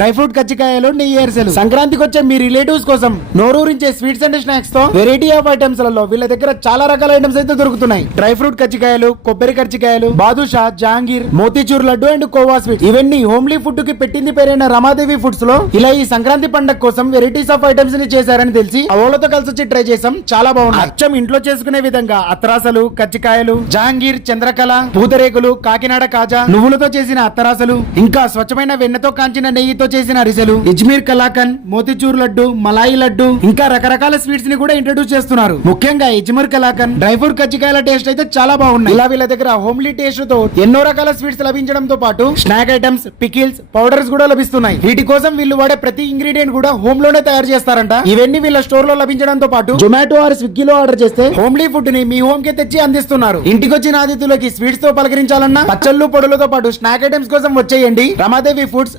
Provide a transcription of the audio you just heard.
Dry fruit కజ్జికాయలు, నెయ్యి అరిసెలు. సంక్రాంతికి వచ్చే మీ రిలేటివ్స్ కోసం నోరూరించే స్వీట్స్ అండ్ స్నాక్స్ తో వెరైటీ ఆఫ్ ఐటమ్స్ లలో వీళ్ళ దగ్గర చాలా రకాల ఐటమ్స్ అయితే దొరుకుతున్నాయి. డ్రై ఫ్రూట్ కజ్జికాయలు, కొబ్బరి కజ్జికాయలు, బాదుషా, జాంగీర్, మోతీచూర్ లడ్డు అండ్ కోవా స్వీట్. ఇవన్నీ హోమ్లీ ఫుడ్ కి పెట్టింది పేరైన రమాదేవి ఫుడ్స్ లో ఇలా ఈ సంక్రాంతి పండుగ కోసం వెరైటీస్ ఆఫ్ ఐటమ్స్ ని చేశారని తెలిసి అవోలతో కలిసి వచ్చి ట్రై చేసాం. చాలా బాగుంది. అచ్చం ఇంట్లో చేసుకునే విధంగా అత్తరాసలు, కజ్జికాయలు, జహాంగీర్, చంద్రకళ, పూతరేకులు, కాకినాడ కాజా, నువ్వులతో చేసిన అత్తరాసలు, ఇంకా స్వచ్ఛమైన వెన్నతో కాంచిన నెయ్యితో చేసిన అరిసెలు, ఇజ్మీర్ కలాకన్, మోతిచూర్ లడ్డు, మలాయి లడ్డు, ఇంకా రకరకాల స్వీట్స్ ని కూడా ఇంట్రడ్యూస్ చేస్తున్నారు. ముఖ్యంగా Izmir kalakand, dry fruit కజ్జికాయల taste అయితే చాలా బాగున్నాయి. ఇలా వీళ్ళ దగ్గర హోమ్లీ టేస్ట్ తో ఎన్నో రకాల స్వీట్స్ లభించడంతో పాటు స్నాక్ ఐటమ్స్, పికిల్స్, పౌడర్స్ కూడా లభిస్తున్నాయి. వీటి కోసం వీళ్ళు వాడే ప్రతి ఇంగ్రీడియంట్ కూడా హోమ్ లోనే తయారు చేస్తారంట. ఇవన్నీ వీళ్ళ స్టోర్ లో లభించడంతో పాటు జొమాటో ఆర్ స్విగ్గీలో ఆర్డర్ చేస్తే హోమ్లీ ఫుడ్ ని మీ హోమ్ కి తెచ్చి అందిస్తున్నారు. ఇంటికొచ్చిన అతిథులకి స్వీట్స్ తో పలకరించాలన్నా పచ్చళ్ళు, పొడులతో పాటు స్నాక్ ఐటమ్స్ కోసం వచ్చేయండి రమాదేవి ఫుడ్స్.